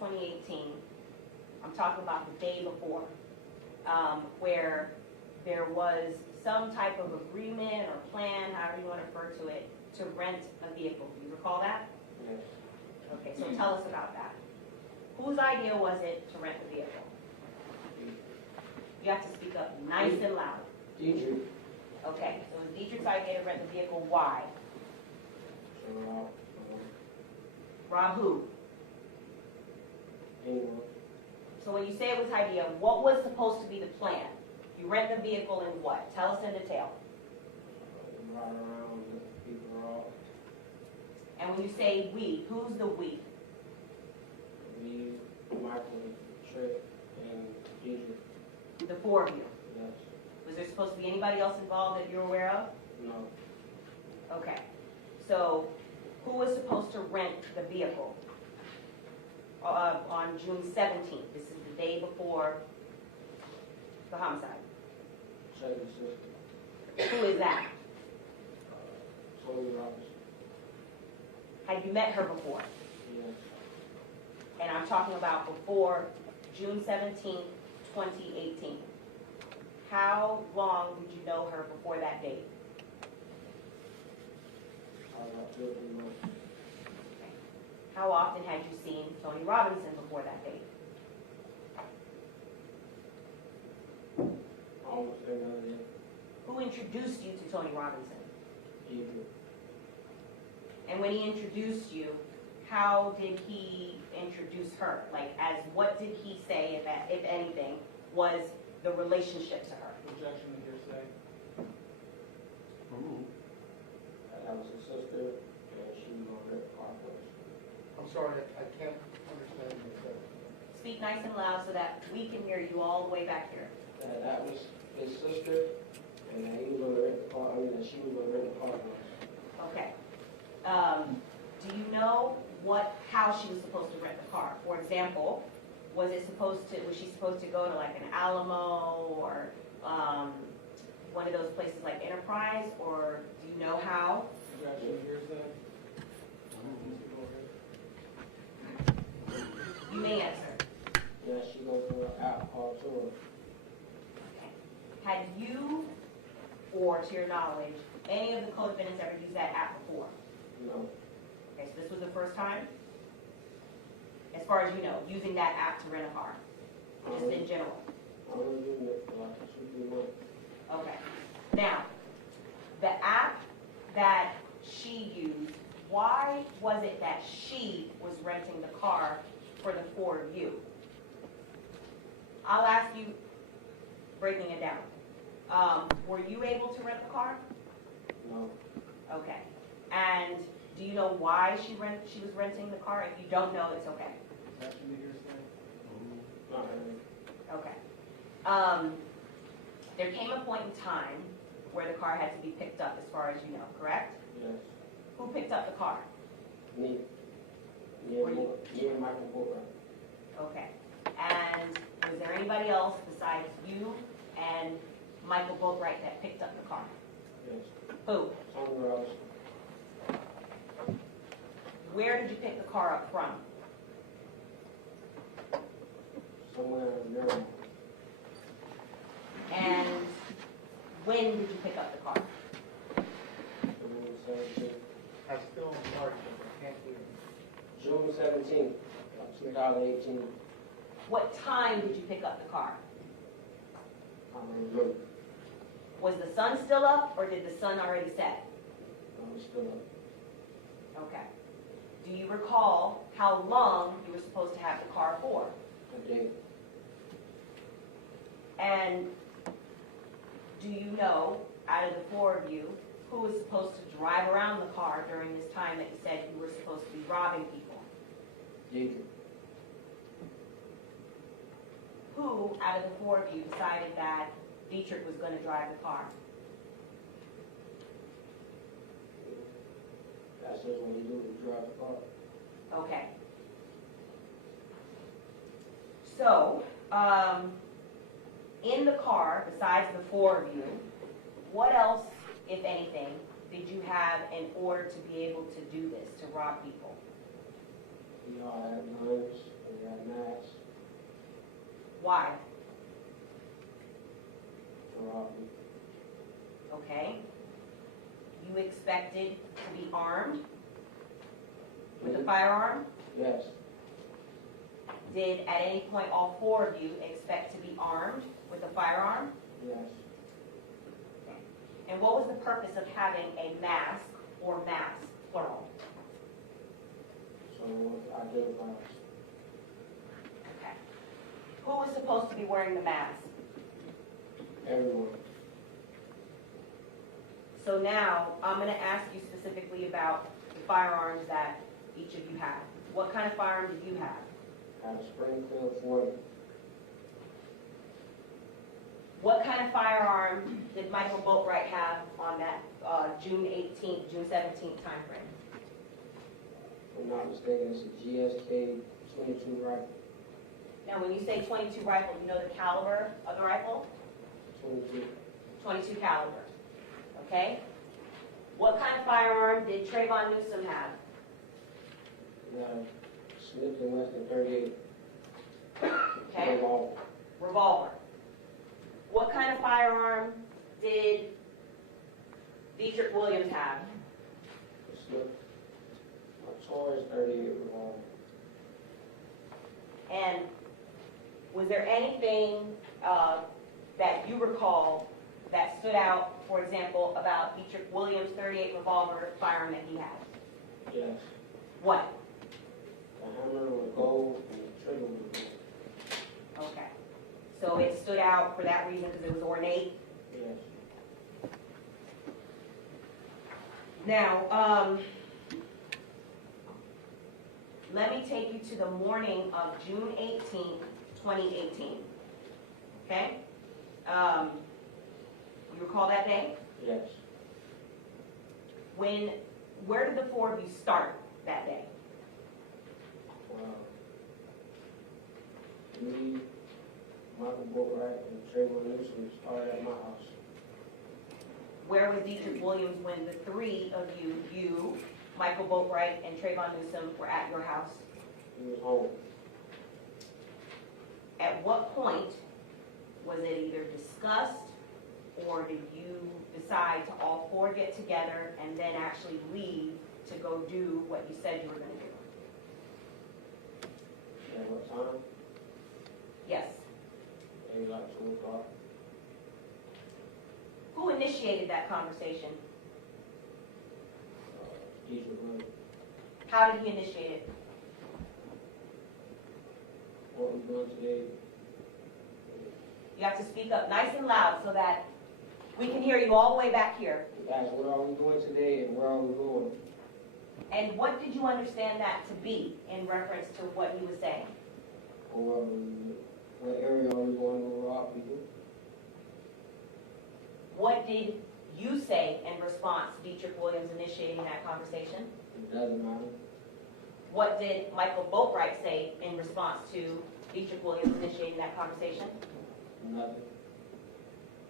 2018, I'm talking about the day before, where there was some type of agreement or plan, however you want to refer to it, to rent a vehicle. Do you recall that? Yes. Okay, so tell us about that. Whose idea was it to rent the vehicle? You have to speak up nice and loud. Dietrich. Okay, so it was Dietrich's idea to rent the vehicle. Why? Rob who? Anyone. So when you say it was idea, what was supposed to be the plan? You rent the vehicle and what? Tell us in detail. Ride around with people off. And when you say we, who's the we? Me, Michael, Trick, and Dietrich. The four of you. Yes. Was there supposed to be anybody else involved that you're aware of? No. Okay. So who was supposed to rent the vehicle on June 17th? This is the day before the homicide. Check's sister. Who is that? Tony Robinson. Had you met her before? Yes. And I'm talking about before June 17th, 2018. How long did you know her before that date? About 2 or 3 months. How often had you seen Tony Robinson before that date? Almost every other day. Who introduced you to Tony Robinson? Dietrich. And when he introduced you, how did he introduce her? Like, as what did he say, if anything, was the relationship to her? Objection to hearsay. That was his sister, and she was on her car first. I'm sorry, I can't understand what you said. Speak nice and loud so that we can hear you all the way back here. That was his sister, and that he was going to rent the car. I mean, that she was going to rent the car for us. Okay. Do you know how she was supposed to rent the car? For example, was she supposed to go to like an Alamo or one of those places like Enterprise, or do you know how? Objection to hearsay. You may answer. Yeah, she goes to an alcohol tour. Okay. Had you, or to your knowledge, any of the co-defendants ever used that app before? No. Okay, so this was the first time? As far as you know, using that app to rent a car, just in general? I was doing it for like 2 or 3 months. Okay. Now, the app that she used, why was it that she was renting the car for the four of you? I'll ask you, breaking it down. Were you able to rent the car? No. Okay. And do you know why she was renting the car? If you don't know, it's okay. Objection to hearsay. Not really. Okay. There came a point in time where the car had to be picked up, as far as you know, correct? Yes. Who picked up the car? Me. Me and Michael Booker. Okay. And was there anybody else besides you and Michael Boatwright that picked up the car? Yes. Who? Tony Robinson. Where did you pick the car up from? Somewhere in Europe. And when did you pick up the car? June 17th. I still am hard, but I can't hear. June 17th, 2018. What time did you pick up the car? I don't remember. Was the sun still up, or did the sun already set? I was still up. Okay. Do you recall how long you were supposed to have the car for? A day. And do you know, out of the four of you, who was supposed to drive around the car during this time that you said you were supposed to be robbing people? Dietrich. Who, out of the four of you, decided that Dietrich was going to drive the car? That's just what he do, he drive the car. Okay. So, in the car, besides the four of you, what else, if anything, did you have in order to be able to do this, to rob people? We all had guns, and we had Why? To rob me. Okay. You expected to be armed with a firearm? Yes. Did at any point all four of you expect to be armed with a firearm? Yes. And what was the purpose of having a mask or masks, plural? So I identify us. Okay. Who was supposed to be wearing the mask? Everyone. So now, I'm going to ask you specifically about the firearms that each of you have. What kind of firearm did you have? I had a Springfield 40. What kind of firearm did Michael Boatwright have on that June 18th, June 17th timeframe? If I'm not mistaken, it's a GSK 22 rifle. Now, when you say 22 rifle, you know the caliber of the rifle? 22. 22 caliber. Okay? What kind of firearm did Trayvon Newsom have? Snipped in less than 38. Okay? Revolver. Revolver. What kind of firearm did Dietrich Williams have? Snipped. A Taurus 38 revolver. And was there anything that you recall that stood out, for example, about Dietrich Williams' 38 revolver firearm that he had? Yes. What? The hammer was gold and the trigger was gold. Okay. So it stood out for that reason because it was ornate? Yes. Now, let me take you to the morning of June 18th, 2018. Okay? You recall that day? Yes. Where did the four of you start that day? Me, Michael Boatwright, and Trayvon Newsom started at my house. Where was Dietrich Williams when the three of you, Michael Boatwright and Trayvon Newsom, were at your house? He was home. At what point was it either discussed or did you decide to all four get together and then actually leave to go do what you said you were going to do? At what time? Yes. Maybe like 2 o'clock. Who initiated that conversation? Dietrich Williams. How did he initiate it? What we doing today? You have to speak up nice and loud so that we can hear you all the way back here. Guys, what are we doing today and where are we going? And what did you understand that to be in reference to what he was saying? Or what area are we going to rob people? What did you say in response to Dietrich Williams initiating that conversation? It doesn't matter. What did Michael Boatwright say in response to Dietrich Williams initiating that conversation? Nothing.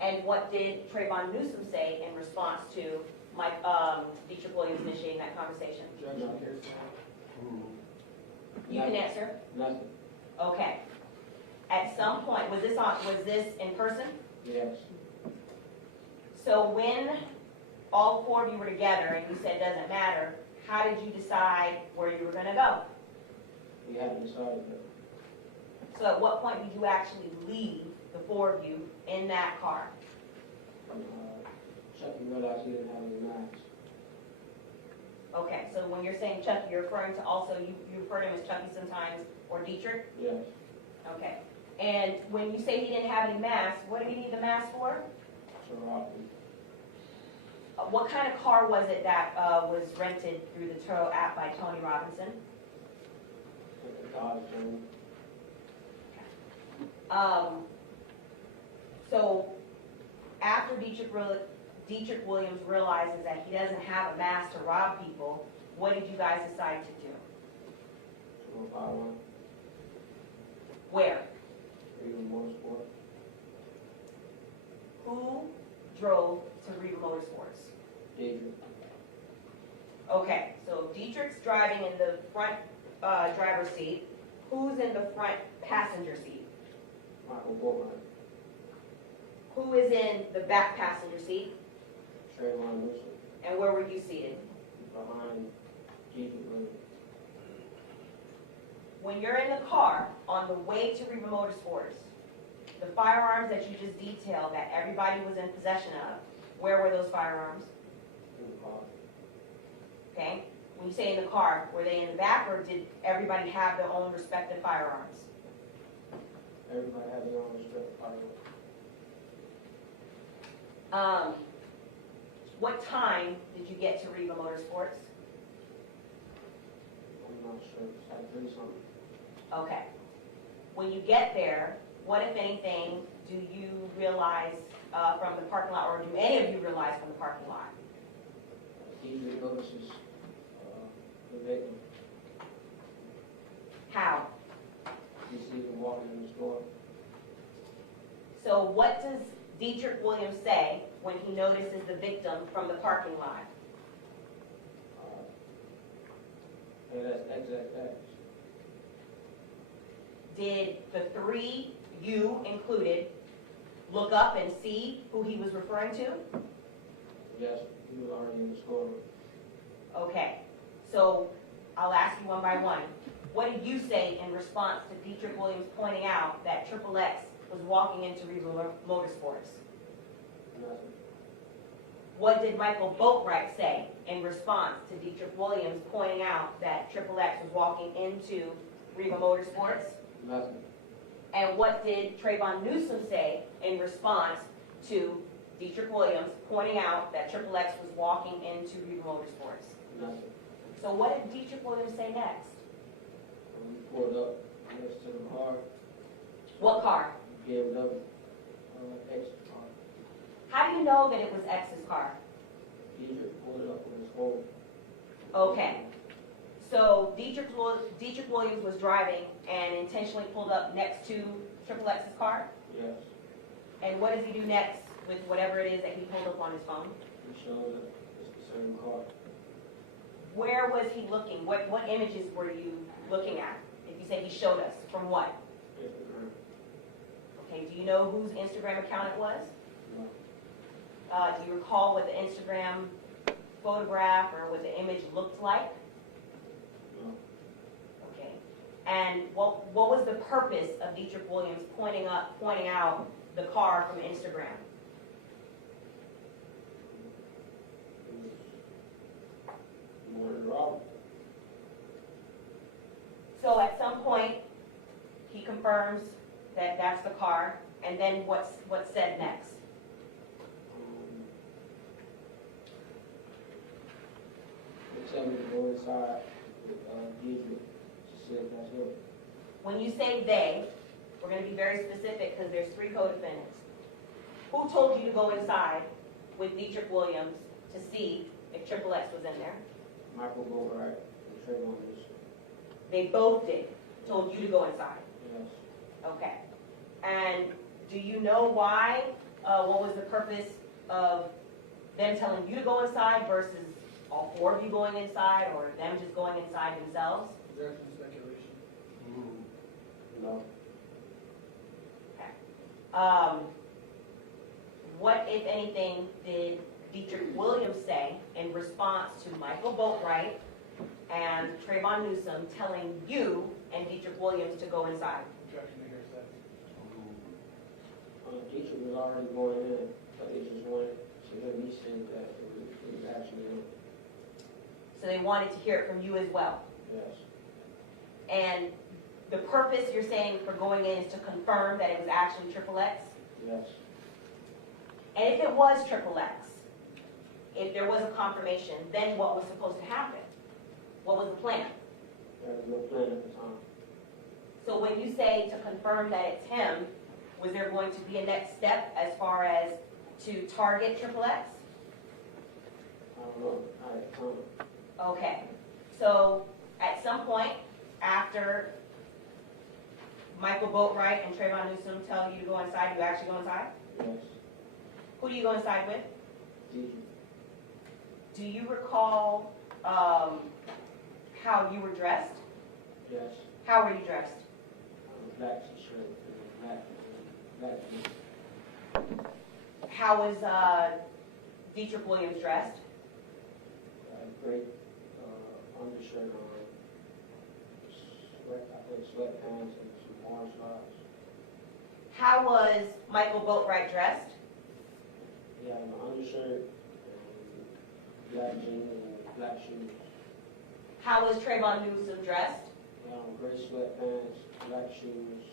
And what did Trayvon Newsom say in response to Dietrich Williams initiating that conversation? Judge, I'm here. You can answer. Nothing. Okay. At some point, was this in person? Yes. So when all four of you were together and you said doesn't matter, how did you decide where you were going to go? We hadn't decided that. So at what point did you actually leave the four of you in that car? Chucky realized he didn't have any mask. Okay, so when you're saying Chucky, you're referring to also, you refer to him as Chucky sometimes, or Dietrich? Yes. Okay. And when you say he didn't have any mask, what did he need the mask for? To rob me. What kind of car was it that was rented through the Turo app by Tony Robinson? Like a Dodge Journey. So after Dietrich Williams realizes that he doesn't have a mask to rob people, what did you guys decide to do? To go buy one. Where? Even Motorsport. Who drove to Reba Motorsports? Dietrich. Okay, so Dietrich's driving in the front driver's seat. Who's in the front passenger seat? Michael Boatwright, Who is in the back passenger seat? Trayvon Newsom, And where were you seated? behind Deidre Williams. When you're in the car on the way to Reba Motorsports, the firearms that you just detailed that everybody was in possession of, where were those firearms? In the car. Okay? When you say in the car, were they in the back or did everybody have their own respective firearms? Everybody had their own respective firearms. What time did you get to Reba Motorsports? I'm not sure, it's like 3 something. Okay. When you get there, what, if anything, do you realize from the parking lot, or do any of you realize from the parking lot? Deidre notices the victim. How? He sees him walking in the store. So what does Dietrich Williams say when he notices the victim from the parking lot? And that's XXX. Did the three, you included, look up and see who he was referring to? Yes, he was already in the storeroom. Okay, so I'll ask you one by one. What did you say in response to Dietrich Williams pointing out that XXX was walking into Reba Motorsports? Nothing. What did Michael Boatwright say in response to Dietrich Williams pointing out that XXX was walking into Reba Motorsports? Nothing. And what did Trayvon Newsom say in response to Dietrich Williams pointing out that XXX was walking into Reba Motorsports? Nothing. So what did Dietrich Williams say next? When we pulled up next to the car, What car? BMW, X car. How do you know that it was X's car? Deidre pulled it up on his phone. Okay. So Dietrich Williams was driving and intentionally pulled up next to XXX's car? Yes. And what does he do next with whatever it is that he pulled up on his phone? He showed that it's the same car. Where was he looking? What images were you looking at? If you say he showed us, from what? Instagram. Okay, do you know whose Instagram account it was? No. Do you recall what the Instagram photograph or what the image looked like? No. Okay. And what was the purpose of Dietrich Williams pointing out the car from Instagram? It was more than robbery. So at some point, he confirms that that's the car, and then what's said next? They tell me to go inside with Deidre. She said that's him. When you say they, we're going to be very specific because there's 3 co-defendants. Who told you to go inside with Dietrich Williams to see if XXX was in there? Michael Boatwright and Trayvon Newsom. They both did, told you to go inside. Yes. Okay. And do you know why, what was the purpose of them telling you to go inside versus all 4 of you going inside, or them just going inside themselves? Is there some speculation? No. Okay. What, if anything, did Dietrich Williams say in response to Michael Boatwright and Trayvon Newsom telling you and Dietrich Williams to go inside? Objection to hearsay. Deidre was already going in, but they just wanted to hear me say that it was actually him. So they wanted to hear it from you as well. Yes. And the purpose you're saying for going in is to confirm that it was actually XXX? Yes. And if it was XXX, if there was a confirmation, then what was supposed to happen? What was the plan? There was no plan at the time. So when you say to confirm that it's him, was there going to be a next step as far as to target XXX? I don't know. I had time. Okay. So at some point after Michael Boatwright and Trayvon Newsom tell you to go inside, you actually go inside? Yes. Who do you go inside with? Deidre. Do you recall how you were dressed? Yes. How were you dressed? Black t-shirt and black black jeans, How was Dietrich Williams dressed? great undershirt on, sweatpants and some orange socks. How was Michael Boatwright dressed? He had an undershirt, and black jeans, and black shoes. How was Trayvon Newsom dressed? He had on gray sweatpants, black shoes,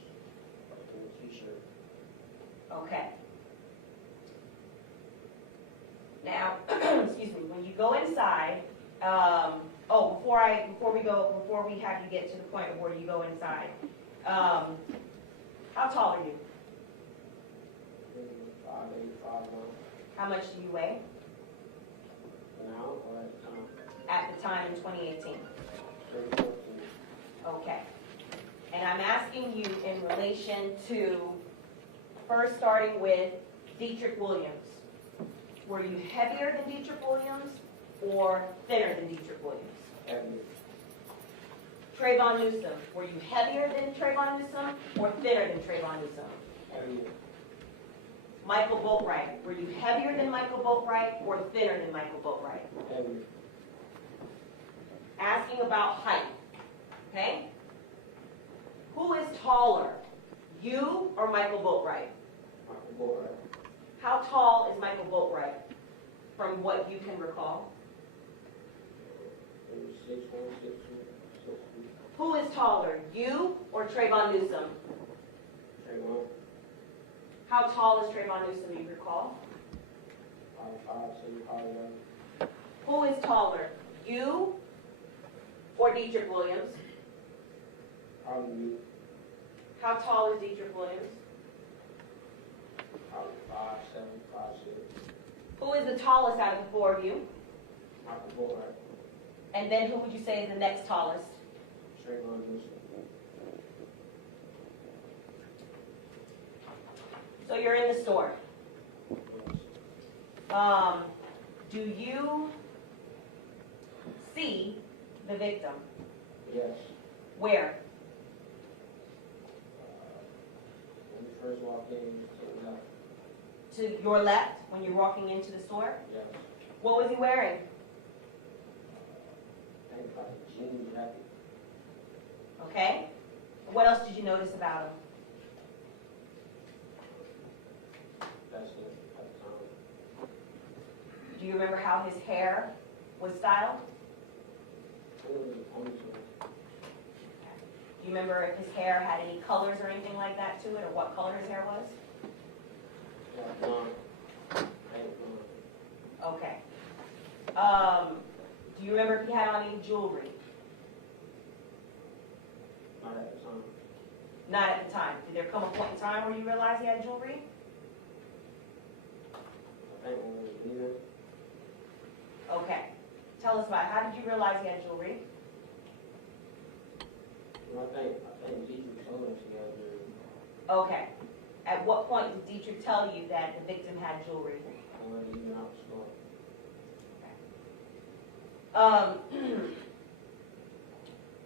and a t-shirt. Okay. Now, excuse me, when you go inside, before we have you get to the point of where you go inside, how tall are you? 5'8", 5'9". How much do you weigh? Now or at the time? At the time in 2018. 13. Okay. And I'm asking you in relation to, first starting with Dietrich Williams. Were you heavier than Dietrich Williams or thinner than Dietrich Williams? Heavy. Trayvon Newsom, were you heavier than Trayvon Newsom or thinner than Trayvon Newsom? Heavy. Michael Boatwright, were you heavier than Michael Boatwright or thinner than Michael Boatwright? Heavy. Asking about height, okay? Who is taller, you or Michael Boatwright? Michael Boatwright. How tall is Michael Boatwright from what you can recall? Maybe 6'1", 6'2", 6'3". Who is taller, you or Trayvon Newsom? Trayvon. How tall is Trayvon Newsom, you recall? Probably 5'7", 5'11". Who is taller, you or Dietrich Williams? Probably me. How tall is Dietrich Williams? Probably 5'7", 5'6". Who is the tallest out of the four of you? Michael Boatwright. And then who would you say is the next tallest? Trayvon Newsom. So you're in the store. Yes. Do you see the victim? Yes. Where? When we first walked in, to the left. To your left when you're walking into the store? Yes. What was he wearing? I think like a jean jacket. Okay. What else did you notice about him? That's it at the time. Do you remember how his hair was styled? It was a ponytail. Do you remember if his hair had any colors or anything like that to it, or what color his hair was? Yeah, blonde. Paint blonde. Okay. Do you remember if he had on any jewelry? Not at the time. Not at the time. Did there come a point in time where you realized he had jewelry? I think when we were leaving, Okay. Tell us about it. How did you realize he had jewelry? I think Dietrich told us he had jewelry. Okay. At what point did Dietrich tell you that the victim had jewelry? When we were leaving out the store.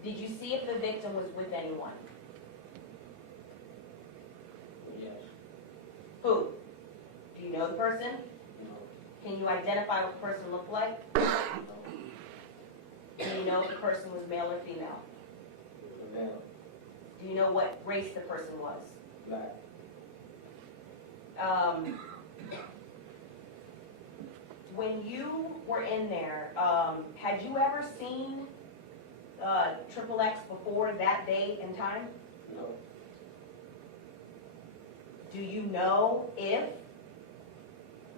Did you see if the victim was with anyone? Yes. Who? Do you know the person? No. Can you identify what the person looked like? No. Do you know if the person was male or female? It was a male. Do you know what race the person was? Black. When you were in there, had you ever seen XXX before that date and time? No. Do you know if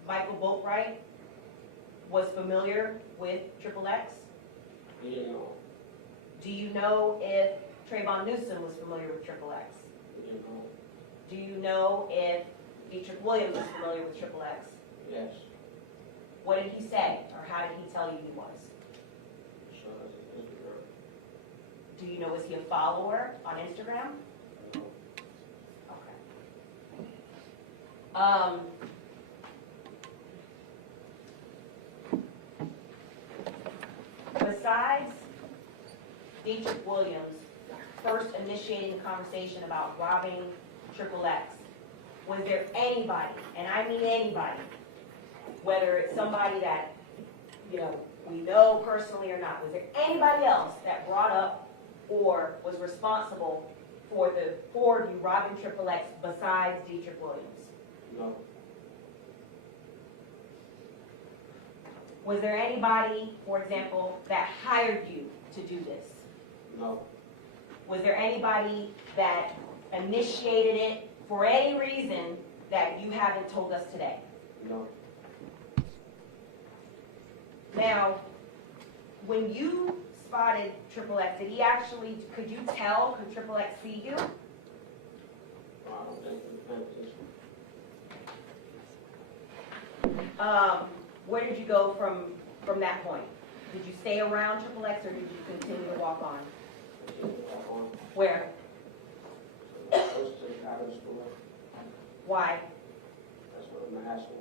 Michael Boatwright was familiar with XXX? He didn't know. Do you know if Trayvon Newsom was familiar with XXX? He didn't know. Do you know if Dietrich Williams was familiar with XXX? Yes. What did he say, or how did he tell you he was? Showed us his Instagram. Do you know, was he a follower on Instagram? No. Okay. Besides Dietrich Williams first initiating the conversation about robbing XXX, was there anybody, and I mean anybody, whether it's somebody that, you know, we know personally or not, was there anybody else that brought up or was responsible for the four of you robbing XXX besides Dietrich Williams? No. Was there anybody, for example, that hired you to do this? No. Was there anybody that initiated it for any reason that you haven't told us today? No. Now, when you spotted XXX, did he actually, could you tell, could XXX see you? I don't think it's competition. Where did you go from that point? Did you stay around XXX or did you continue to walk on? Where? First to out of the store. Why? That's what I'm asking.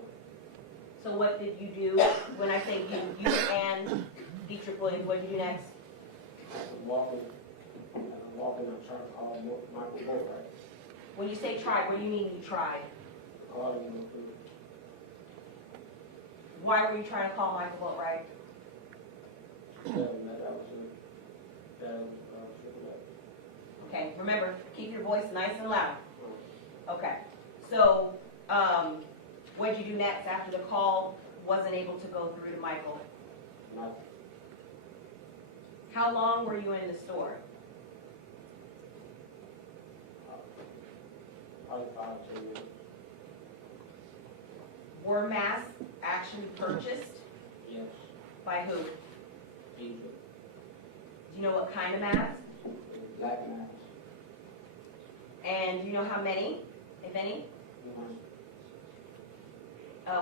So what did you do? When I say you and Dietrich Williams, what did you do next? I'm walking, I'm trying to call Michael Boatwright. When you say tried, what do you mean you tried? Calling him through. Why were you trying to call Michael Boatwright? Tell him that I was triple Okay, remember, keep your voice nice and loud. Okay, so what did you do next after the call wasn't able to go through to Michael? Nothing. How long were you in the store? Probably 5 to 10 minutes. Were masks actually purchased? Yes. By who? Do Jesus. you know what kind of mask? Black mask. And do you know how many, if any? One.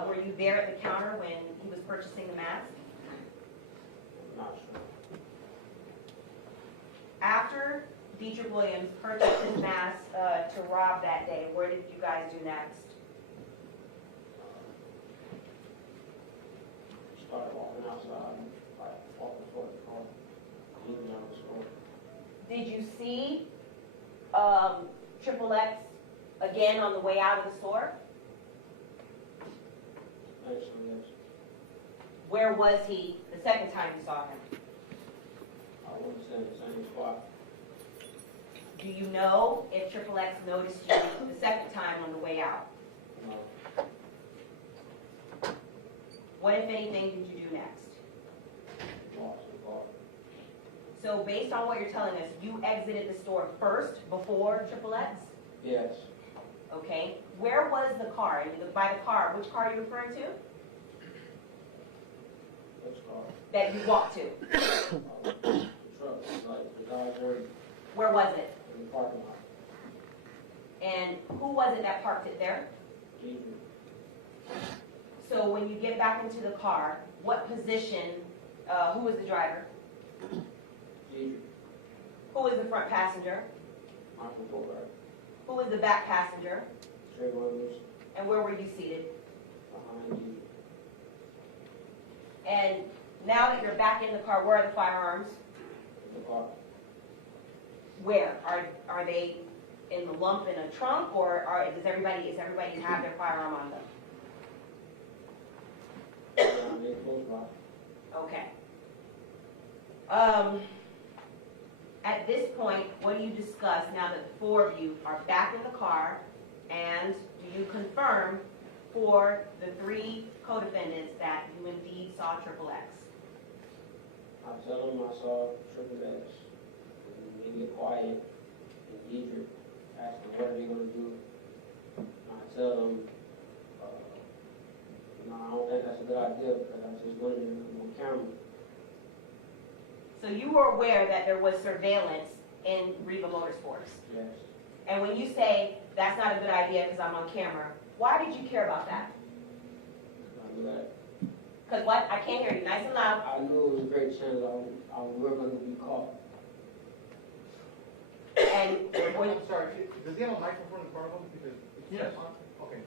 Were you there at the counter when he was purchasing the mask? I'm not sure. After Dietrich Williams purchased his mask to rob that day, what did you guys do next? Started walking outside, like walking toward the car, leaving out the store. Did you see XXX again on the way out of the store? Actually, yes. Where was he the second time you saw him? I wouldn't say the same spot. Do you know if XXX noticed you the second time on the way out? No. What, if anything, did you do next? Walked the car. So based on what you're telling us, you exited the store first before XXX? Yes. Okay. Where was the car? And by the car, which car are you referring to? Which car? That you walked to. The truck. Like the guys were Where was it? in the parking lot. And who was it that parked it there? Jesus. So when you get back into the car, what position, who was the driver? Jesus. Who was the front passenger? Michael Boatwright. Who was the back passenger? Trey Williams. And where were you seated? Behind Jesus. And now that you're back in the car, where are the firearms? In the car. Where? Are they in the lump in a trunk, or does everybody have their firearm on them? Down there close by. Okay. At this point, what do you discuss now that the four of you are back in the car, and do you confirm for the three co-defendants that you indeed saw XXX? I tell them I saw XXX. And they get quiet. And Dietrich asks them what are they going to do. And I tell them, no, I don't think that's a good idea because I just went in there on camera. So you were aware that there was surveillance in Riva Motorsports. Yes. And when you say, that's not a good idea because I'm on camera, why did you care about that? I knew that. Because what? I can't hear you. Nice and loud. I knew it was a great chance we were going to be caught. And when, I'm sorry, does he have a microphone in front of him? Because Yes. Okay.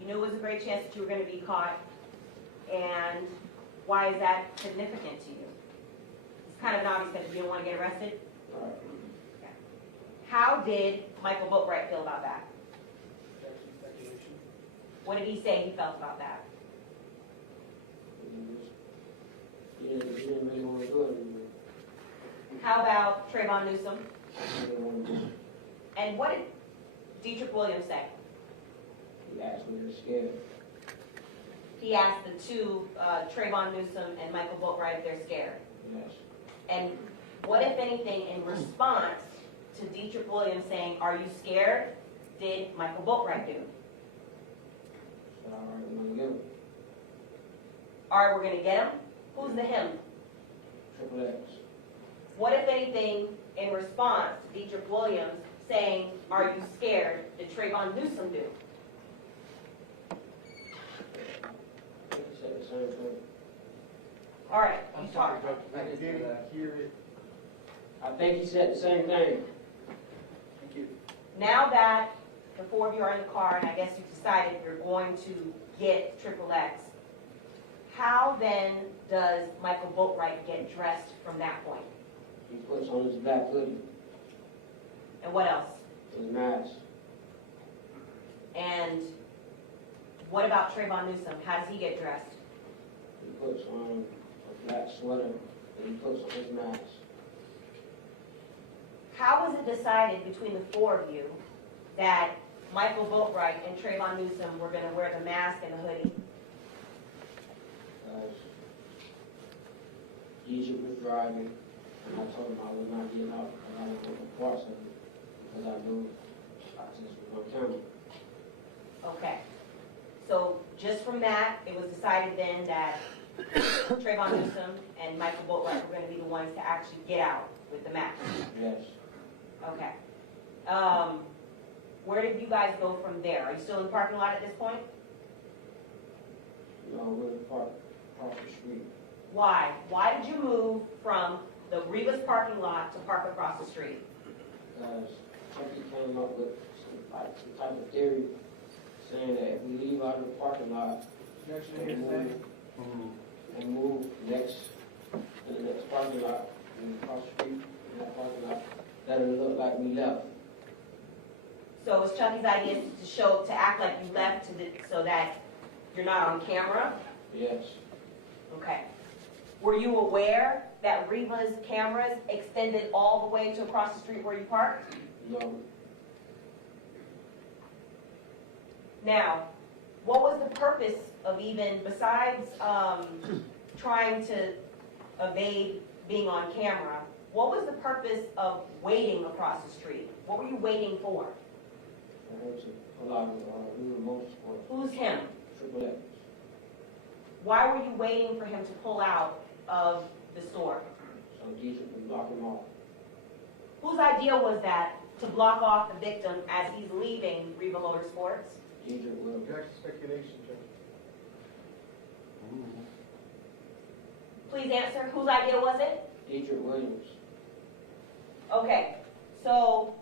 you knew it was a great chance that you were going to be caught, and why is that significant to you? It's kind of obvious that you didn't want to get arrested. Right. How did Michael Boatwright feel about that? What did he say he felt about that? He didn't really want to do it anymore. How about Trayvon Newsom? He didn't want to do it. And what did Dietrich Williams say? He asked me to scared. He asked the two, Trayvon Newsom and Michael Boatwright, if they're scared. Yes. And what, if anything, in response to Dietrich Williams saying, "Are you scared?" did Michael Boatwright do? So all right, I'm gonna give him All right, we're going to get him. Who's the him? triple X. What, if anything, in response to Dietrich Williams saying, "Are you scared?" did Trayvon Newsom do? He said the same thing. All right, I'm you sorry, talk. Judge, I didn't hear it. I think he said the same thing. Thank you. Now that the four of you are in the car, and I guess you've decided you're going to get XXX, how then does Michael Boatwright get dressed from that point? He puts on his black hoodie, And what else? his mask. And what about Trayvon Newsom? How does he get dressed? He puts on a black sweater, and he puts on his mask. How was it decided between the four of you that Michael Boatwright and Trayvon Newsom were going to wear the mask and the hoodie? Egypt was driving, and I told him I would not get out because I didn't want the parts of it, because I knew I just was on camera. Okay. So just from that, it was decided then that Trayvon Newsom and Michael Boatwright were going to be the ones to actually get out with the mask. Yes. Okay. Where did you guys go from there? Are you still in the parking lot at this point? You know, we're parked across the street. Why? Why did you move from the Rivas parking lot to park across the street? Because Chucky came up with some type of theory saying that if we leave out of the parking lot and move next to the next parking lot, and across the street in that parking lot, that it'll look like we left. So it was Chucky's idea to act like you left so that you're not on camera? Yes. Okay. Were you aware that Riva's cameras extended all the way to across the street where you parked? No. Now, what was the purpose of even, besides trying to evade being on camera, what was the purpose of waiting across the street? What were you waiting for? I heard to pull out of River Motorsport. Who's him? Triple X. Why were you waiting for him to pull out of the store? So Dietrich would block him off. Whose idea was that to block off the victim as he's leaving Riva Motorsports? Dietrich will. Judge, speculation, Judge. Please answer. Whose idea was it? Dietrich Williams. Okay, so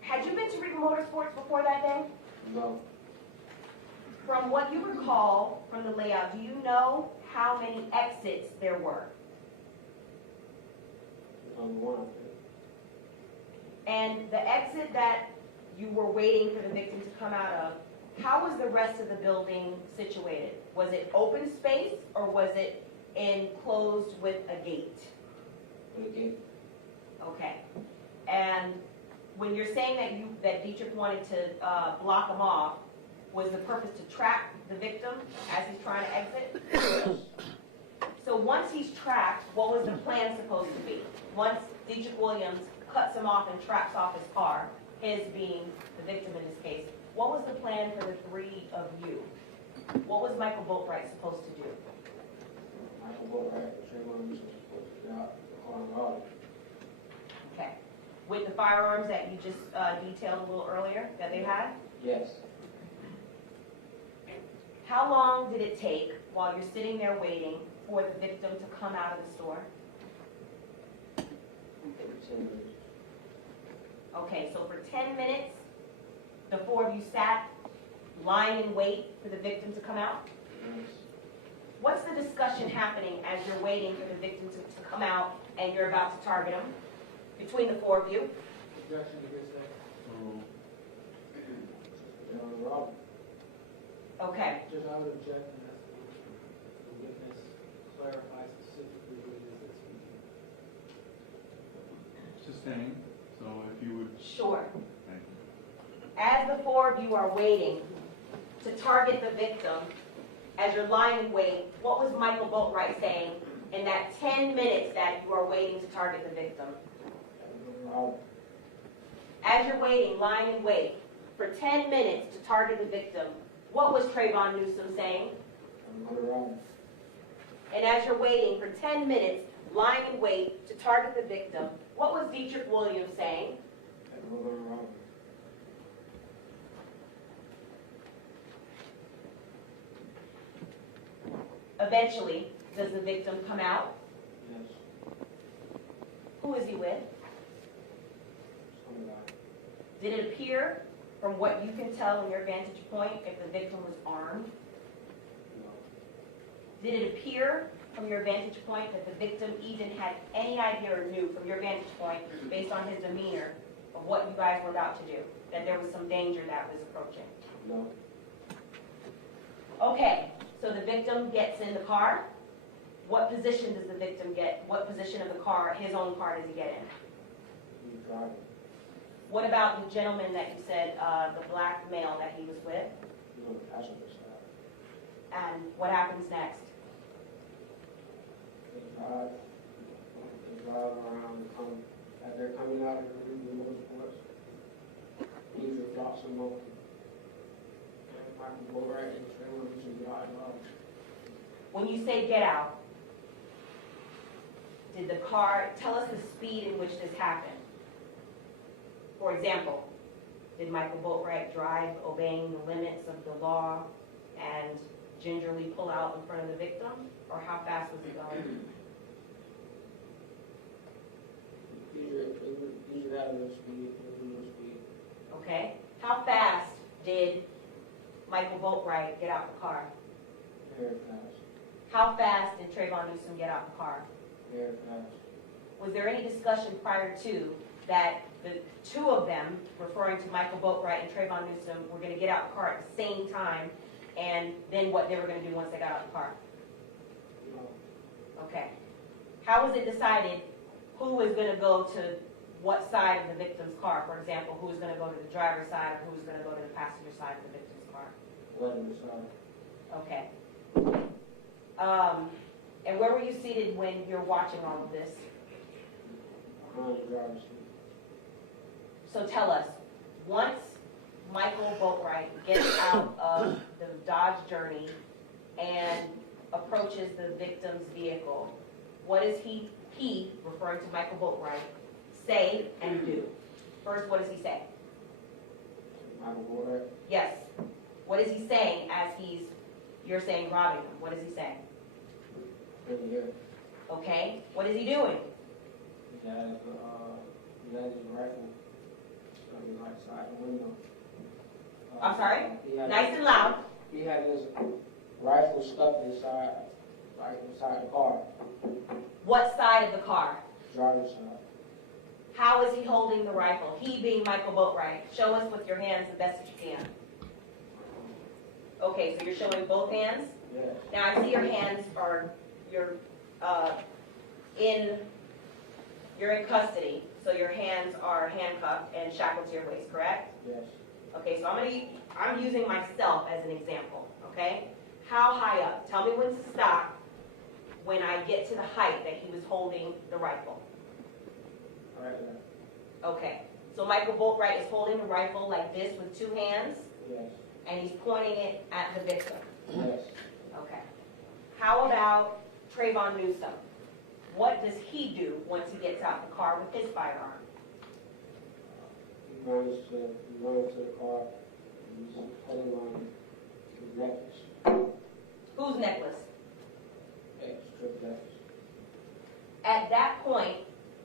had you been to Riva Motorsports before that day? No. From what you recall from the layout, do you know how many exits there were? Only one, I think. And the exit that you were waiting for the victim to come out of, how was the rest of the building situated? Was it open space or was it enclosed with a gate? With a gate. Okay. And when you're saying that Dietrich wanted to block him off, was the purpose to trap the victim as he's trying to exit? So once he's trapped, what was the plan supposed to be? Once Dietrich Williams cuts him off and traps off his car, his being the victim in this case, what was the plan for the three of you? What was Michael Boatwright supposed to do? Michael Boatwright and Trayvon Newsom was supposed to get out the car and Robbery. Okay. With the firearms that you just detailed a little earlier that they had? Yes. How long did it take while you're sitting there waiting for the victim to come out of the store? 10 minutes. Okay, so for 10 minutes, the four of you sat lying in wait for the victim to come out? Yes. What's the discussion happening as you're waiting for the victim to come out and you're about to target him between the four of you? objection against that? Robbery. Okay, Judge, I would object and ask the witness clarify specifically what it is that's speaking. Sustained, so if you would, sure. thank you. As the four of you are waiting to target the victim, as you're lying in wait, what was Michael Boatwright saying in that 10 minutes that you are waiting to target the victim? Robbery. As you're waiting, lying in wait, for 10 minutes to target the victim, what was Trayvon Newsom saying? Robbery. And as you're waiting for 10 minutes, lying in wait to target the victim, what was Dietrich Williams saying? Robbery. Eventually, does the victim come out? Yes. Who is he with? Some guy. Did it appear, from what you can tell in your vantage point, if the victim was armed? No. Did it appear from your vantage point that the victim even had any idea or knew from your vantage point, based on his demeanor, of what you guys were about to do? That there was some danger that was approaching? No. Okay, so the victim gets in the car. What position does the victim get? What position of the car, his own car, does he get in? He's driving. What about the gentleman that you said, the black male that he was with? He's on the passenger side. And what happens next? They drive around, as they're coming out of the motorsports, usually drops them off. And Michael Boatwright and Trayvon Newsom drive off. When you say get out, did the car, tell us the speed in which this happened. For example, did Michael Boatwright drive obeying the limits of the law and gingerly pull out in front of the victim? Or how fast was he going? Usually at a little speed, Okay. How fast did Michael Boatwright get out the car? Very fast, How fast did Trayvon Newsom get out the car? very fast. Was there any discussion prior to that the two of them, referring to Michael Boatwright and Trayvon Newsom, were going to get out the car at the same time, and then what they were going to do once they got out the car? No. Okay. How was it decided who was going to go to what side of the victim's car? For example, who was going to go to the driver's side or who was going to go to the passenger side of the victim's car? Letting the side. Okay. And where were you seated when you're watching all of this? Behind the driver's seat. So tell us, once Michael Boatwright gets out of the Dodge Journey and approaches the victim's vehicle, what does he, referring to Michael Boatwright, say and do? First, what does he say? Michael Boatwright. Yes. What is he saying as you're saying robbing him? What is he saying? In here. Okay. What is he doing? He has his rifle. Like side the window. I'm sorry? He had Nice and loud. He had his rifle stuck inside, like inside the car, What side of the car? driver's side. How is he holding the rifle? He being Michael Boatwright. Show us with your hands the best that you can. Okay, so you're showing both hands? Yes. Now I see your hands are, you're in custody, so your hands are handcuffed and shackled to your waist, correct? Yes. Okay, so I'm using myself as an example, okay? How high up? Tell me when to stop when I get to the height that he was holding the rifle. Right there. Okay, so Michael Boatwright is holding the rifle like this with two hands, Yes. and he's pointing it at the victim. Yes. Okay. How about Trayvon Newsom? What does he do once he gets out the car with his firearm? He runs to the car. He's putting on his necklace. Whose necklace? Triple X. At that point,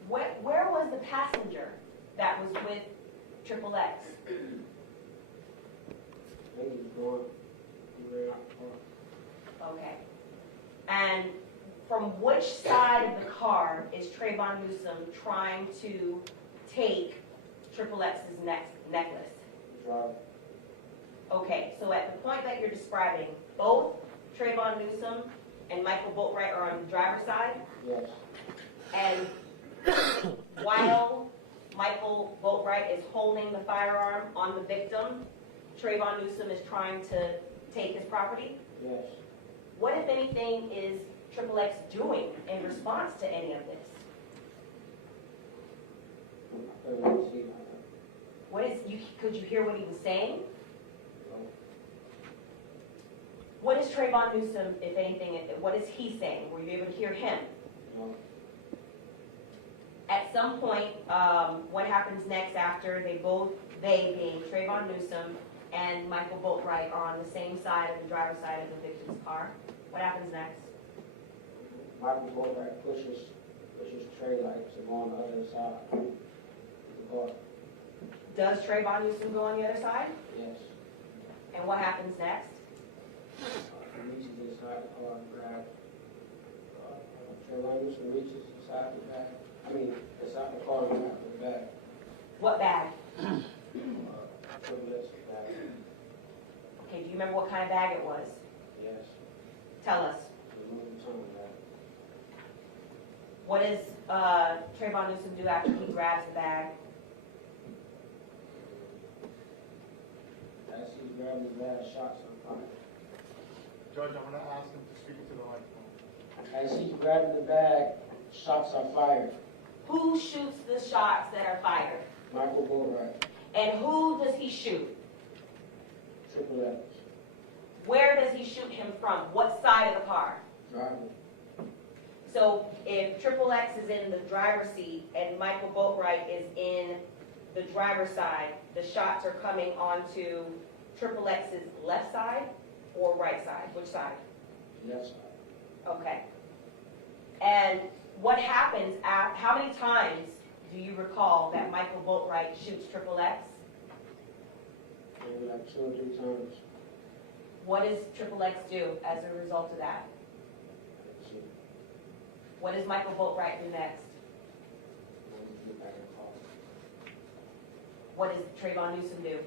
where was the passenger that was with Triple X? I think he's going. He ran out the car. Okay. And from which side of the car is Trayvon Newsom trying to take Triple X's necklace? Driver. Okay, so at the point that you're describing, both Trayvon Newsom and Michael Boatwright are on the driver's side, Yes. and while Michael Boatwright is holding the firearm on the victim, Trayvon Newsom is trying to take his property. Yes. What, if anything, is Triple X doing in response to any of this? I couldn't really see. Could you hear what he was saying? No. What is Trayvon Newsom, if anything, what is he saying? Were you able to hear him? No. At some point, what happens next after they being Trayvon Newsom and Michael Boatwright are on the same side of the driver's side of the victim's car? What happens next? Michael Boatwright pushes Trey like to go on the other side of the car. Does Trayvon Newsom go on the other side? Yes. And what happens next? He reaches inside the car and grabs. Trayvon Newsom reaches inside the bag. Inside the car and grabs the bag. What bag? Triple X's bag. Okay, do you remember what kind of bag it was? Yes. Tell us. The Louis Vuitton bag. What does Trayvon Newsom do after he grabs the bag? As he's grabbing the bag, shots are fired. Judge, I'm gonna ask him to speak to the microphone. As he's grabbing the bag, shots are fired. Who shoots the shots that are fired? Michael Boatwright, And who does he shoot? Triple X, Where does he shoot him from? What side of the car? driver. So if Triple X is in the driver's seat and Michael Boatwright is in the driver's side, the shots are coming onto Triple X's left side or right side? Which side? Left side. Okay. And what happens, how many times do you recall that Michael Boatwright shoots Triple X? Maybe like 2 or 3 times. What does Triple X do as a result of that? Let's see. What does Michael Boatwright do next? Get back in the car. What does Trayvon Newsom do?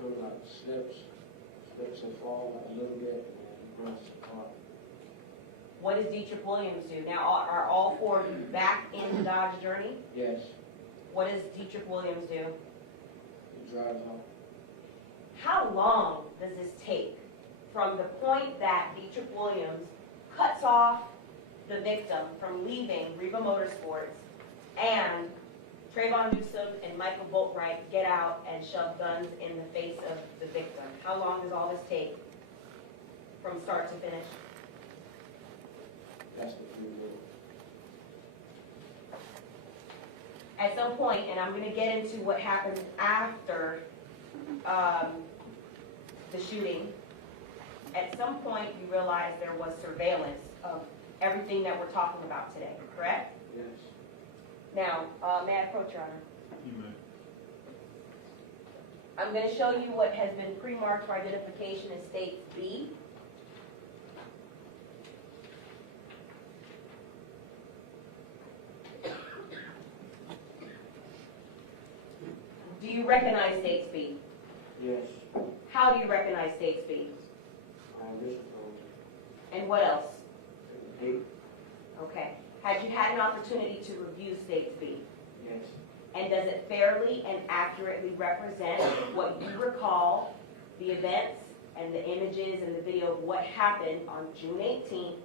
Kind of like slips and falls like a little bit, and runs to the car. What does Dietrich Williams do? Now, are all 4 of you back in the Dodge Journey? Yes, What does Dietrich Williams do? he drives off. How long does this take from the point that Dietrich Williams cuts off the victim from leaving Reba Motorsports and Trayvon Newsom and Michael Boatwright get out and shove guns in the face of the victim? How long does all this take from start to finish? That's what we do. At some point, and I'm going to get into what happened after the shooting, at some point you realize there was surveillance of everything that we're talking about today, correct? Yes. Now, may I approach, Your Honor? You may. I'm going to show you what has been pre-marked for identification in States B. Do you recognize States B? Yes. How do you recognize States B? Mission phone. And what else? Eight. Okay. Had you had an opportunity to review States B? Yes. And does it fairly and accurately represent what you recall, the events and the images and the video of what happened on June 18th,